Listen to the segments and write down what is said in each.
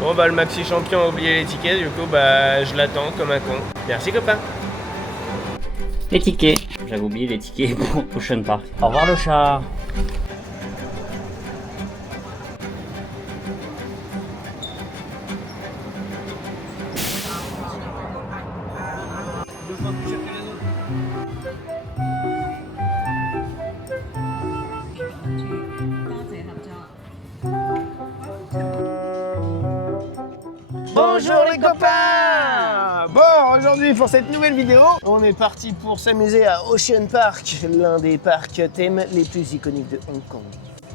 Bon bah le maxi champion a oublié les tickets, du coup bah je l'attends comme un con. Merci copain. Les tickets. J'avais oublié les tickets pour Ocean Park. Au revoir le chat. Bonjour les copains! Bon, aujourd'hui pour cette nouvelle vidéo, on est parti pour s'amuser à Ocean Park, l'un des parcs thèmes les plus iconiques de Hong Kong.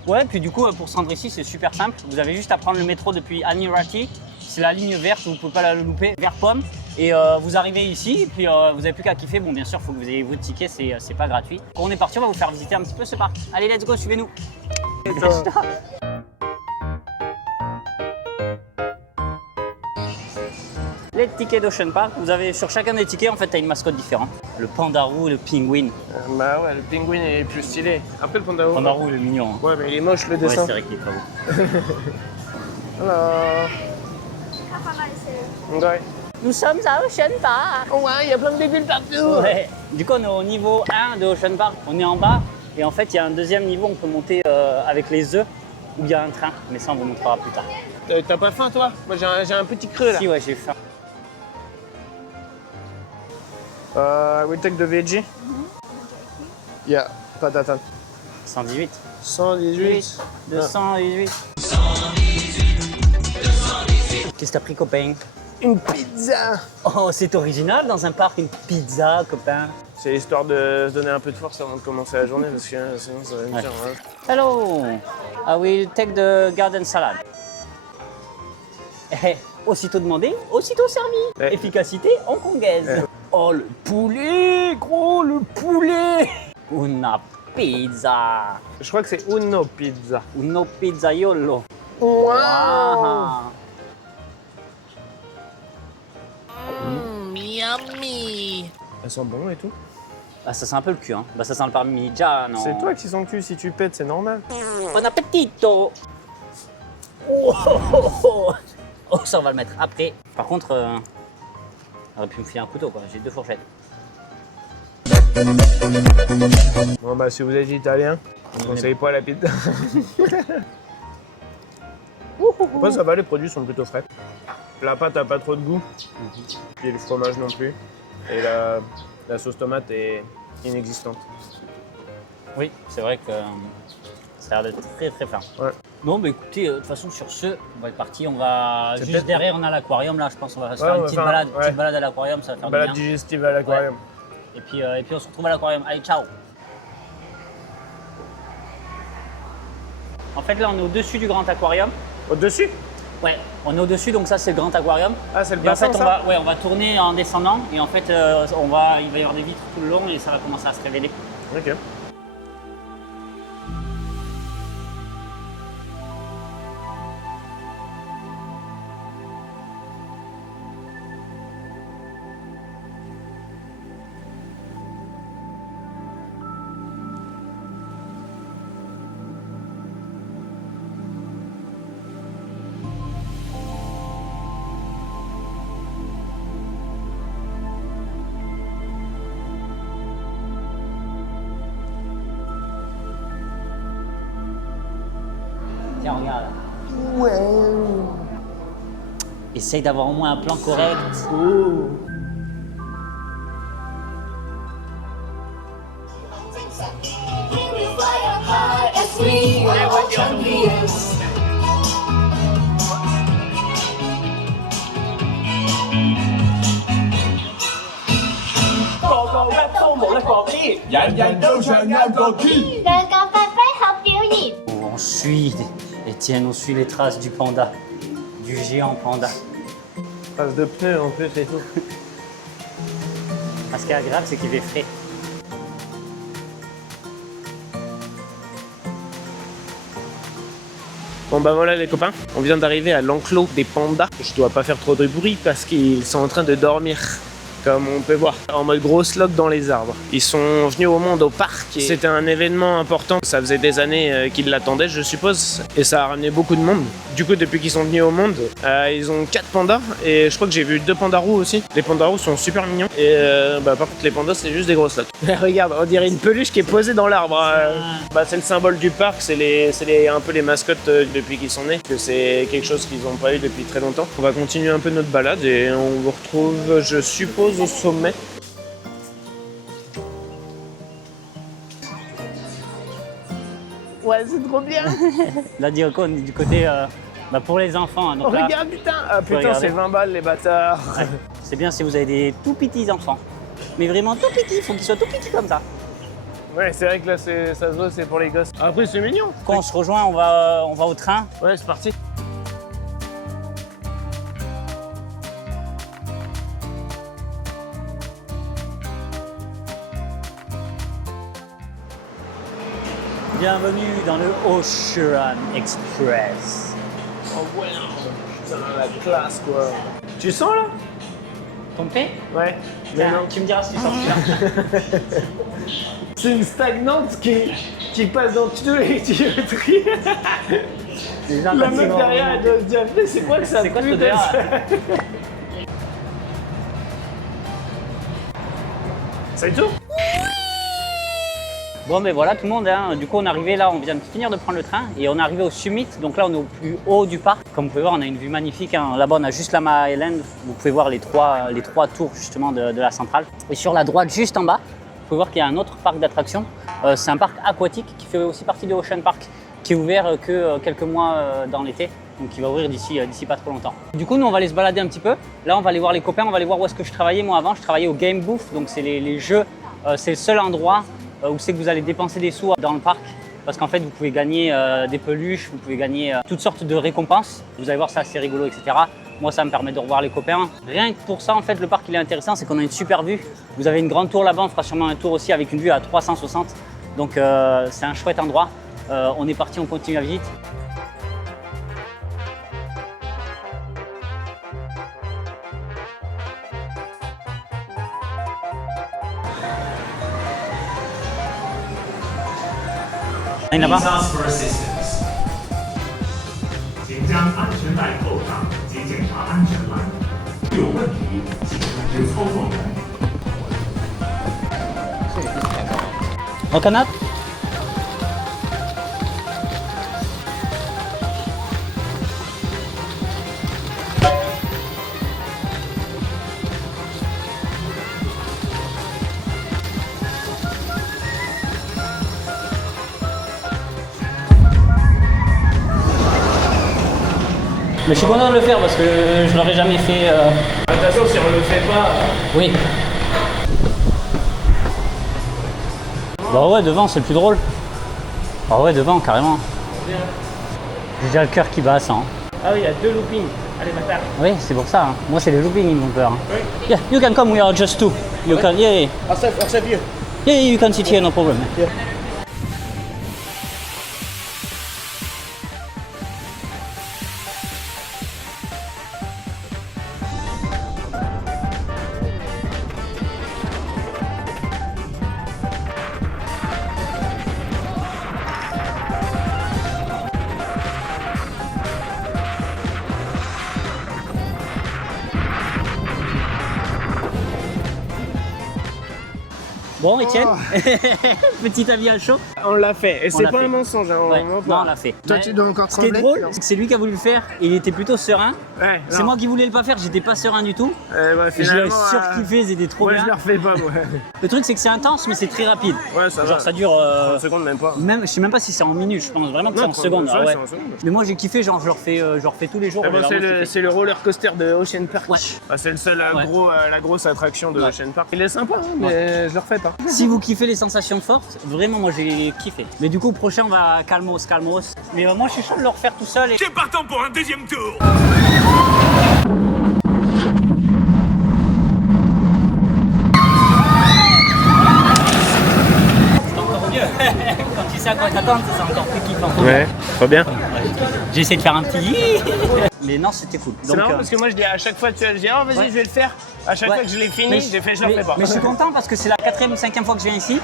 Ouais, puis du coup, pour se rendre ici, c'est super simple. Vous avez juste à prendre le métro depuis Admiralty. C'est la ligne verte, vous ne pouvez pas la louper, vert pomme. Et vous arrivez ici, et puis vous n'avez plus qu'à kiffer. Bon, bien sûr, il faut que vous ayez votre ticket, c'est pas gratuit. Quand on est parti, on va vous faire visiter un petit peu ce parc. Allez, let's go, suivez-nous. Les tickets d'Ocean Park, vous avez sur chacun des tickets, en fait, tu as une mascotte différente. Le panda roux et le pingouin. Bah ouais, le pingouin est plus stylé. Après le panda roux. Le panda roux, il est mignon. Hein. Ouais, mais il est moche le Ouais, dessin. c'est vrai qu'il est pas beau. Alors. Ouais. Nous sommes à Ocean Park. Ouais, il y a plein de bébés partout. Ouais. Du coup, on est au niveau 1 de Ocean Park. On est en bas. Et en fait, il y a un deuxième niveau, on peut monter avec les œufs ou bien un train. Mais ça, on vous montrera plus tard. T'as pas faim toi? Moi j'ai un petit creux là. Si, ouais, j'ai faim. We take the veggie. Yeah, patatane. 118. 118. 218. Qu'est-ce que t'as pris, copain? Une pizza. Oh, c'est original dans un parc, une pizza, copain. C'est histoire de se donner un peu de force avant de commencer la journée parce que sinon ça va me faire mal. Hello, I will take the garden salad. Aussitôt demandé, aussitôt servi. Ouais. Efficacité hongkongaise. Ouais. Oh, le poulet, gros, le poulet. Una pizza. Je crois que c'est Uno Pizza. Uno pizzaiolo. Wow. Yummy. Elles sont bonnes et tout. Bah, ça sent un peu le cul, hein. Bah, ça sent le parmigiano. C'est toi qui sens le cul, si tu pètes, c'est normal. Bon appetito. Oh, oh, oh, oh. Oh, ça on va le mettre après. Par contre, on aurait pu me filer un couteau, quoi. J'ai 2 fourchettes. Bon bah si vous êtes italien, je ne conseille pas la pizza. Après ça va, les produits sont plutôt frais. La pâte a pas trop de goût, puis le fromage non plus. Et la sauce tomate est inexistante. Oui, c'est vrai que ça a l'air d'être très très fin. Ouais. Bon, bah écoutez, de toute façon, sur ce, on va être parti. On va C'est juste peut-être- derrière, on a l'aquarium là. Je pense qu'on va se Ouais, faire on une va petite faire balade, ouais. petite balade à l'aquarium, ça va faire du Balade bien. digestive à l'aquarium. Et puis on se retrouve à l'aquarium. Allez, ciao. En fait, là, on est au-dessus du grand aquarium. Au-dessus? Ouais, on est au-dessus, donc ça, c'est le grand aquarium. Ah, c'est le Et en bassin, fait, ça? on va tourner en descendant. Et en fait, il va y avoir des vitres tout le long et ça va commencer à se révéler. Ok. Tiens, regarde. Ouais. Essaye d'avoir au moins un plan correct. Oh. On suit, Étienne, on suit les traces du panda, du géant panda. Trace de pneus en plus et tout. Ce qui est agréable, c'est qu'il fait frais. Bon bah voilà les copains, on vient d'arriver à l'enclos des pandas. Je dois pas faire trop de bruit parce qu'ils sont en train de dormir. comme on peut voir, en mode gros slog dans les arbres. Ils sont venus au monde au parc et c'était un événement important. Ça faisait des années qu'ils l'attendaient, je suppose, et ça a ramené beaucoup de monde. Du coup, depuis qu'ils sont venus au monde, ils ont 4 pandas et je crois que j'ai vu 2 pandas roux aussi. Les pandas roux sont super mignons et par contre les pandas c'est juste des gros slogs. Regarde, on dirait une peluche qui est posée dans l'arbre. C'est le symbole du parc, c'est un peu les mascottes depuis qu'ils sont nés, que c'est quelque chose qu'ils n'ont pas eu depuis très longtemps. On va continuer un peu notre balade et on vous retrouve, je suppose, au sommet. Ouais, c'est trop bien. Là, du côté pour les enfants. Hein, donc là, regarde, putain, putain, c'est 20 balles les bâtards. Ouais. C'est bien si vous avez des tout petits enfants. Mais vraiment tout petits, il faut qu'ils soient tout petits comme ça. Ouais, c'est vrai que là, ça se voit, c'est pour les gosses. Après, c'est mignon. Quand on se rejoint, on va au train. Ouais, c'est parti. Bienvenue dans le Ocean Express. Oh ouais, putain, la classe quoi. Tu sens là? Ton pied? Ouais. Tiens, tu me diras si tu sens celui-là. C'est une stagnante qui passe dans tous les tuyauteries. La meuf derrière, elle doit se dire, mais c'est quoi que ça pue? C'est quoi ce odeur? C'est tout? Bon ben voilà tout le monde, hein. Du coup on est arrivé là, on vient de finir de prendre le train et on est arrivé au summit, donc là on est au plus haut du parc. Comme vous pouvez voir on a une vue magnifique, hein. Là-bas on a juste la Mama Island, vous pouvez voir les trois tours justement de la centrale. Et sur la droite juste en bas, vous pouvez voir qu'il y a un autre parc d'attractions, c'est un parc aquatique qui fait aussi partie de Ocean Park, qui est ouvert que quelques mois dans l'été, donc qui va ouvrir d'ici pas trop longtemps. Du coup nous on va aller se balader un petit peu, là on va aller voir les copains, on va aller voir où est-ce que je travaillais moi avant, je travaillais au Game Booth, donc c'est les jeux, c'est le seul endroit où c'est que vous allez dépenser des sous dans le parc parce qu'en fait vous pouvez gagner des peluches, vous pouvez gagner toutes sortes de récompenses. Vous allez voir, c'est assez rigolo, etc. Moi ça me permet de revoir les copains. Rien que pour ça en fait le parc il est intéressant, c'est qu'on a une super vue. Vous avez une grande tour là-bas, on fera sûrement un tour aussi avec une vue à 360. Donc c'est un chouette endroit. On est parti, on continue la visite. Là-bas. 请将安全带扣上及检查安全栏。有问题请通知操作员。 Au canap. Mais je suis content de le faire parce que je l'aurais jamais fait. Attention, si on le fait pas. Oui. Bah ouais, devant c'est le plus drôle. Ah ouais, devant carrément. J'ai déjà le cœur qui bat à 100. Ah oui, il y a 2 loopings. Allez, bâtard. Oui, c'est pour ça. Hein. Moi, c'est les loopings qui me font peur. Hein. Oui. Yeah, you can come. We are just two. You can. Yeah. Accept you. Yeah, you can sit here, no problem. Yeah. Bon, Étienne, petit avis à chaud. On l'a fait. Et On c'est l'a pas fait. un mensonge. Hein, Ouais, vraiment non, pas. on l'a fait. Toi, Mais tu dois encore ce qui est trembler. drôle, Non. c'est que c'est lui qui a voulu le faire et il était plutôt serein. Ouais, C'est non. moi qui voulais le pas faire, j'étais pas serein du tout. Bah, Je l'ai finalement, surkiffé, c'était trop ouais, bien. je le refais pas, moi. Le truc, c'est que c'est intense, mais c'est très rapide. Ouais, ça va. Genre, ça dure. 30 secondes, même pas. Même, je sais même pas si c'est en minutes, je pense vraiment que c'est en 30 secondes. Ah ouais. c'est en secondes. Mais moi j'ai kiffé, genre je le refais tous les jours. Ah bon, j'ai c'est vraiment le, kiffé. c'est le roller coaster de Ocean Park. Ouais. Ah, c'est le seul Ouais. la grosse attraction de Ouais. Ocean Park. Il est sympa, hein, mais je le refais pas. Si vous kiffez les sensations fortes, vraiment moi j'ai kiffé. Mais du coup prochain on va calmos. Mais moi je suis chaud de le refaire tout seul. Et... C'est partant pour un deuxième tour. C'est encore mieux. Quand tu sais à quoi t'attendre, c'est encore plus kiffant. Ouais, trop bien. J'ai essayé de faire un petit mais non, c'était cool. C'est marrant parce que moi je dis à chaque fois, tu vois, je dis oh vas-y ouais. je vais le faire. À chaque fois que je l'ai fini, j'ai fait je le fais pas. Mais je suis content parce que c'est la 4e ou 5e fois que je viens ici.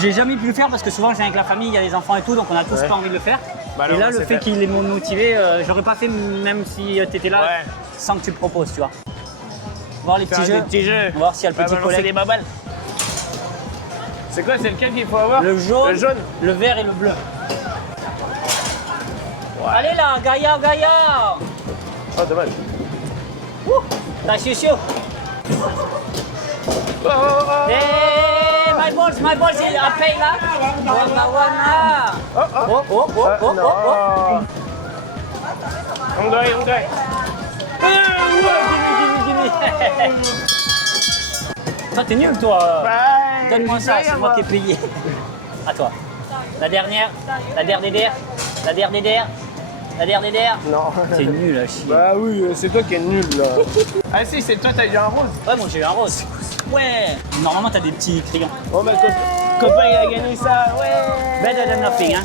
J'ai jamais pu le faire parce que souvent je viens avec la famille, il y a les enfants et tout, donc on a tous pas envie de le faire. Bah et non, là, le c'est fait qu'il ait motivé, j'aurais pas fait même si t'étais là sans que tu le proposes, tu vois. Voir les petits Faire jeux. des petits jeux. On va voir s'il y a le petit balancer collègue. des babales. C'est quoi, c'est lequel qu'il faut avoir? Le jaune, le jaune, le vert et le bleu. Allez là, Gaïa, Gaïa. Oh dommage. T'as chuchu. Hey, my balls, il a payé là. Oh. On gagne. Gimme. Toi, t'es nul, toi. Donne-moi ça, c'est moi qui ai payé. À toi. La dernière. Non. C'est nul à chier. Bah oui, c'est toi qui es nul là. Ah si, c'est toi, t'as eu un rose. Ouais, moi j'ai eu un rose. Ouais. Normalement, t'as des petits crayons. Oh bah copain, il a gagné ça, ouais. Better than nothing, hein.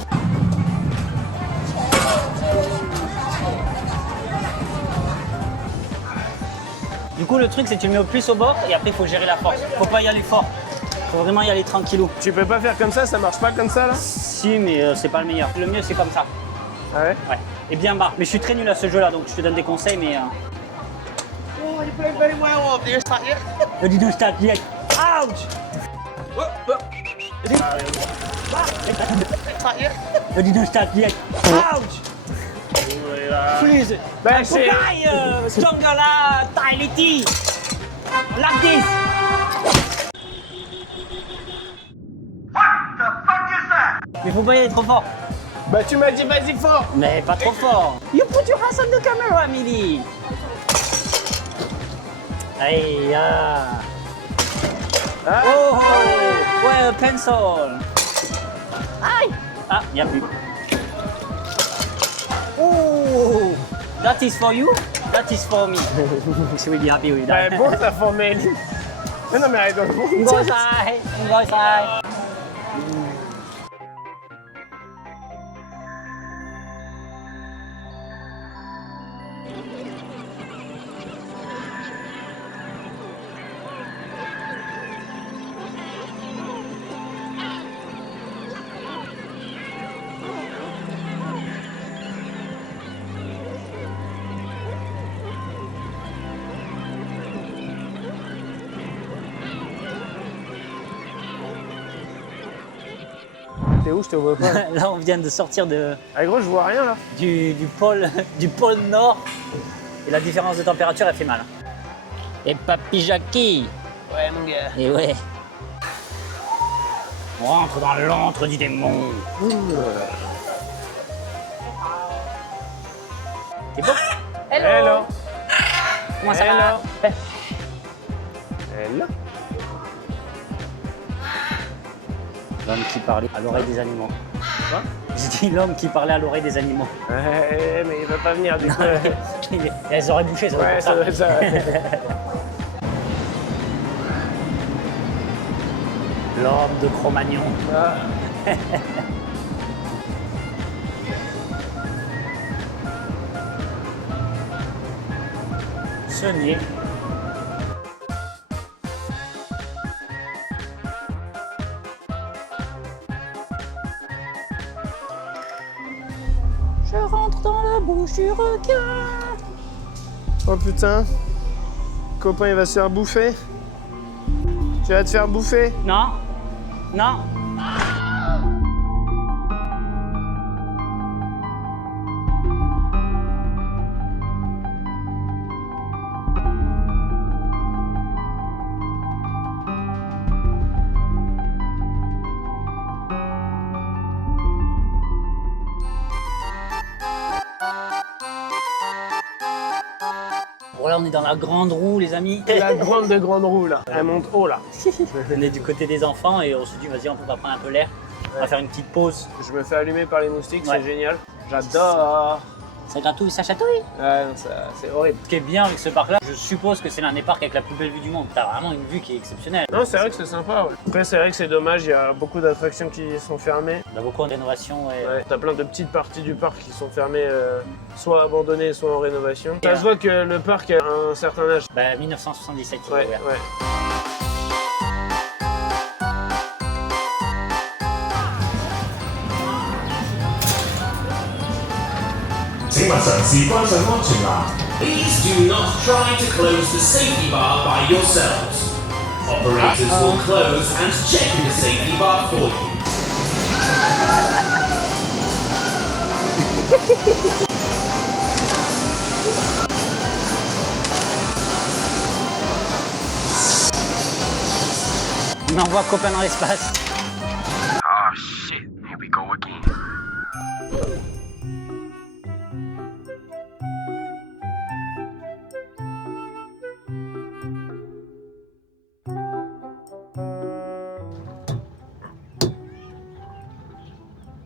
Du coup, le truc, c'est que tu le mets au plus au bord et après, il faut gérer la force. Faut pas y aller fort. Faut vraiment y aller tranquillou. Tu peux pas faire comme ça marche pas comme ça là? Si, mais c'est pas le meilleur. Le mieux, c'est comme ça. Ah ouais? Ouais. Et bien bas. Mais je suis très nul à ce jeu-là, donc je te donne des conseils, mais. Oh, you played very well. Did you start yet? You didn't start yet. Ouch! Start yet? You didn't start yet. Ouch! Please. Ben, c'est... Stronger là, Tahiti. Like this. Mais faut pas y aller trop fort. Bah tu m'as dit vas-y fort. Mais pas trop fort. You put your hands on the camera, Millie. Aïe, ah. Oh, ouais, pencil. Aïe. Ah, il n'y a plus. Oh, that is for you, that is for me. Je really happy with that. Bah bon, ça formait. Mais non mais arrête donc. 唔該晒，唔該晒。T'es où, je te vois pas? Là, on vient de sortir Ah gros, je vois rien là. du pôle Nord et la différence de température, elle fait mal. Et Papy Jackie. Ouais mon gars. Et ouais. On rentre dans l'antre du démon. T'es beau? Hello. Comment ça Hello. va? Hello. L'homme qui parlait à l'oreille des animaux. Quoi? J'ai dit l'homme qui parlait à l'oreille des animaux. Ouais, mais il veut pas venir du coup. Elles auraient bouché, ça doit Ouais, être ça pour doit être ça. L'homme de Cro-Magnon. Ah. Ce nez. Je rentre dans la bouche du requin. Oh putain. Copain, il va se faire bouffer. Tu vas te faire bouffer? Non. Non. Bon là on est dans la grande roue les amis. La grande roue là. Elle monte haut là. On est du côté des enfants et on se dit vas-y on va prendre un peu l'air. On va faire une petite pause. Je me fais allumer par les moustiques, Ouais. c'est génial. J'adore. Ça gratouille, ça chatouille. Ouais, c'est horrible. Ce qui est bien avec ce parc-là, je suppose que c'est l'un des parcs avec la plus belle vue du monde. T'as vraiment une vue qui est exceptionnelle. Non, c'est vrai que c'est sympa, ouais. Après, c'est vrai que c'est dommage, il y a beaucoup d'attractions qui sont fermées. On a beaucoup de rénovation. Ouais, t'as plein de petites parties du parc qui sont fermées, soit abandonnées, soit en rénovation. Ça se voit que le parc a un certain âge. Bah, 1977, il Ouais, est ouvert. ouais. 請勿嘗試關上安全欄。Please do not try to close the safety bar by yourselves. Operators will close and check the safety bar for you. On envoie copain dans l'espace. Oh shit, here we go again.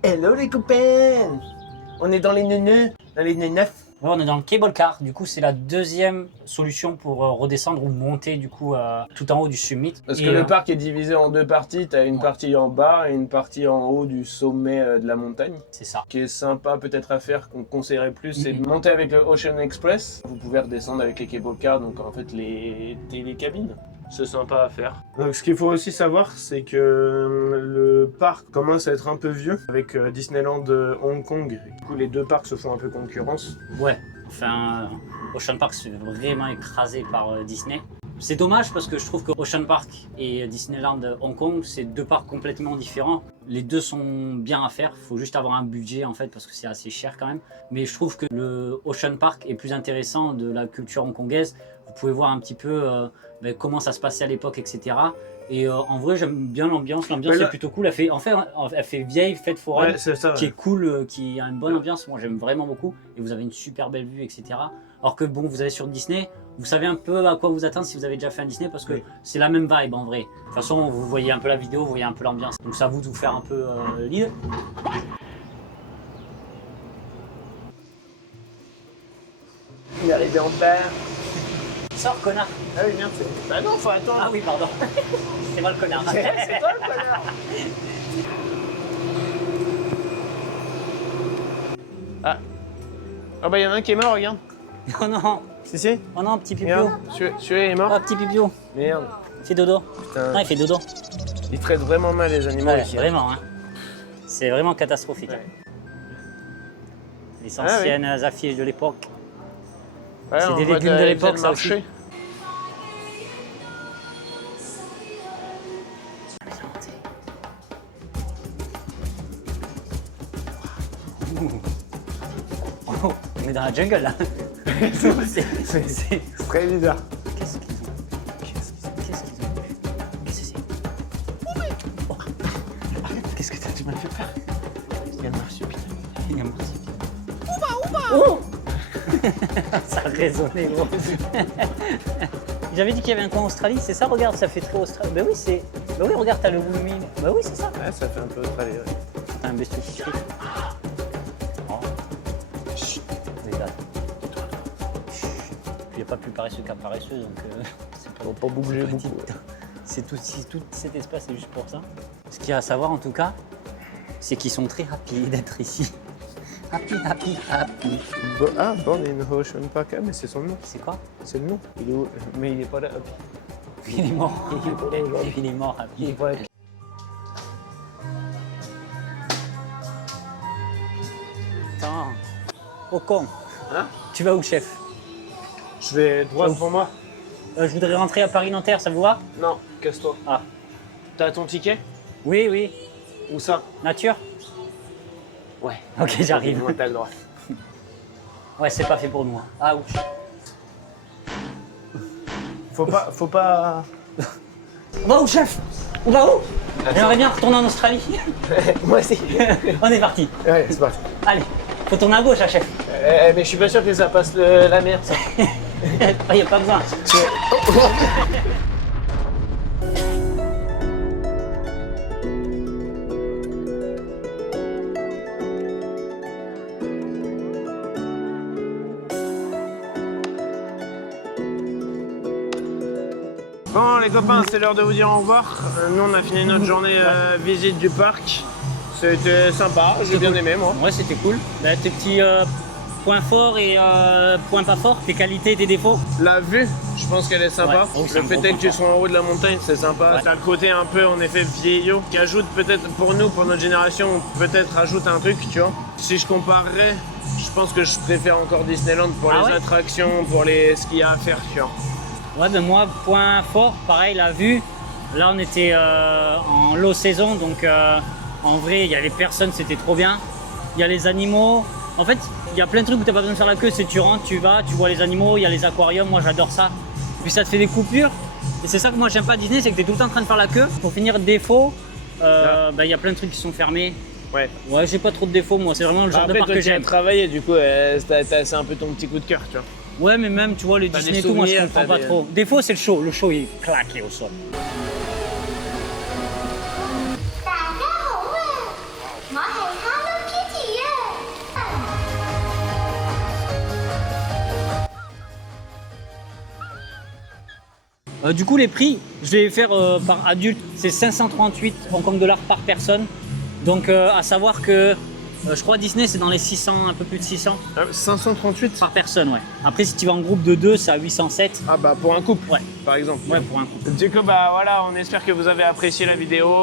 Hello les copains! On est dans les neuneux, dans les neunefs. Ouais, on est dans le cable car, du coup c'est la deuxième solution pour redescendre ou monter du coup tout en haut du summit. Parce que le parc est divisé en deux parties, t'as une partie en bas et une partie en haut du sommet de la montagne. C'est ça. Ce qui est sympa peut-être à faire, qu'on conseillerait plus, c'est de monter avec le Ocean Express. Vous pouvez redescendre avec les cable cars, donc en fait les télécabines. C'est sympa à faire. Donc ce qu'il faut aussi savoir, c'est que le parc commence à être un peu vieux avec Disneyland Hong Kong. Du coup, les deux parcs se font un peu concurrence. Ouais, enfin Ocean Park se fait vraiment écrasé par Disney. C'est dommage parce que je trouve que Ocean Park et Disneyland Hong Kong, c'est deux parcs complètement différents. Les deux sont bien à faire, il faut juste avoir un budget en fait parce que c'est assez cher quand même. Mais je trouve que le Ocean Park est plus intéressant de la culture hongkongaise. Vous pouvez voir un petit peu comment ça se passait à l'époque, etc. Et en vrai, j'aime bien l'ambiance. L'ambiance est plutôt cool. Elle fait vieille fête foraine, qui est cool, qui a une bonne ambiance. Moi, j'aime vraiment beaucoup. Et vous avez une super belle vue, etc. Alors que bon, vous allez sur Disney, vous savez un peu à quoi vous attendre si vous avez déjà fait un Disney parce que c'est la même vibe en vrai. De toute façon, vous voyez un peu la vidéo, vous voyez un peu l'ambiance. Donc, c'est à vous de vous faire un peu l'idée. Il est arrivé en bas. Sors, connard. Ah oui, merde, c'est... Bah non, faut attendre. Ah oui, pardon. C'est moi le connard. C'est toi le connard. Ah. Ah bah y'en a un qui est mort, regarde. Oh non. Si. Oh non, petit pipio. Regarde, celui-là il est mort. Oh, petit pipio. Merde. Il fait dodo. Putain. Ah, il fait dodo. Ils traitent vraiment mal les animaux Ouais, ici. vraiment. Hein. C'est vraiment catastrophique. Ouais. Les anciennes affiches de l'époque. Ouais, C'est en des mode, légumes de ils l'époque, faisaient ça le aussi. marché. Oh, on est dans la jungle là. C'est très bizarre. Qu'est-ce qu'ils ont Qu'est-ce qu'ils ont Qu'est-ce que c'est Oh. Qu'est-ce que t'as du mal fait peur? Il y a un marsupilami. Il y a un marsupilami. Oh. Ça a résonné gros. J'avais dit qu'il y avait un coin en Australie, c'est ça? Regarde, ça fait très Australie. Bah oui, c'est. Bah oui, regarde, t'as le Woomy. Bah oui, c'est ça. Ouais, ça fait un peu Australie, ouais. T'as un bestiau qui crie. Oh. Chut. Regarde. Chut. Il n'y a pas plus paresseux qu'un paresseux, donc c'est pas, Faut pas bouger beaucoup. C'est tout cet espace, c'est juste pour ça. Ce qu'il y a à savoir en tout cas, c'est qu'ils sont très rapides d'être ici. Happy. Ah, Born in Ocean Park, ah, mais c'est son nom. C'est quoi? C'est le nom. Il est où? Mais il est pas là. Happy. Il est mort. Il est mort, Happy. Il est pas là. Attends. Au con. Hein? Tu vas où, chef? Je vais droit devant moi. Je voudrais rentrer à Paris-Nanterre, ça vous va? Non, casse-toi. Ah. T'as ton ticket? Oui. Où ça? Nature? Ouais. Ok, j'arrive. Moi, t'as le droit. Ouais, c'est pas fait pour nous. Hein. Ah, ouch. Faut pas... On va où, chef? On va où? J'aimerais bien retourner en Australie. Moi aussi. On est parti. Ouais, c'est parti. Allez, faut tourner à gauche, hein, chef. Mais je suis pas sûr que ça passe la mer, ça. Ah, y a pas besoin. les copains, c'est l'heure de vous dire au revoir. Nous on a fini notre journée visite du parc. C'était sympa, j'ai bien aimé moi. Ouais, c'était cool. Bah, tes petits points forts et points pas forts, tes qualités et tes défauts. La vue, je pense qu'elle est sympa. Ouais. Oh, c'est le un fait gros est que point tu fort. sois en haut de la montagne, c'est sympa. Ouais. T'as le côté un peu en effet vieillot qui ajoute peut-être pour nous, pour notre génération, peut-être ajoute un truc, tu vois. Si je comparerais, je pense que je préfère encore Disneyland pour les ouais attractions, pour ce qu'il y a à faire, tu vois. Ouais, ben moi, point fort, pareil, la vue. Là, on était en low saison, donc en vrai, il y avait personne, c'était trop bien. Il y a les animaux. En fait, il y a plein de trucs où tu n'as pas besoin de faire la queue, c'est tu rentres, tu vas, tu vois les animaux, il y a les aquariums, moi j'adore ça. Puis ça te fait des coupures. Et c'est ça que moi j'aime pas à Disney, c'est que tu es tout le temps en train de faire la queue. Pour finir, défaut, il y a plein de trucs qui sont fermés. Ouais. Ouais, j'ai pas trop de défauts, moi, c'est vraiment le genre Après, de parc toi, que tu as j'aime. travaillé, du coup, c'est un peu ton petit coup de cœur, tu vois. Ouais, mais même, tu vois, le T'as Disney des et tout, moi je souvenirs, comprends t'as pas des- trop. Défaut, c'est le show. Le show, il est claqué au sol. 大家好啊，我係 Hello Kitty 啊。 Du coup, les prix, je vais faire par adulte, c'est 538 Hong Kong dollars par personne. Donc, à savoir que je crois Disney, c'est dans les 600, un peu plus de 600 538 par personne, ouais. Après, si tu vas en groupe de 2, c'est à 807. Ah bah pour un couple, Ouais. par exemple. Ouais, pour un couple. Du coup, bah voilà, on espère que vous avez apprécié la vidéo.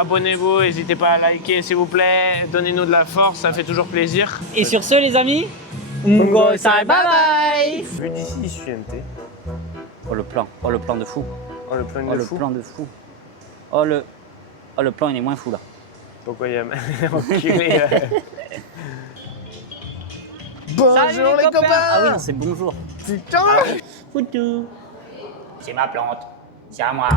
Abonnez-vous, n'hésitez pas à liker s'il vous plaît. Donnez-nous de la force, ça fait toujours plaisir. Et sur ce, les amis, bye bye. Vu d'ici, CMT. Oh, le plan de fou. Oh, le plan Oh, de le fou. plan de fou. Oh, le plan, il est moins fou là. Pourquoi il y a enculé Salut, les copains. Ah oui, non, c'est bonjour. Putain Foutou. C'est ma plante. C'est à moi.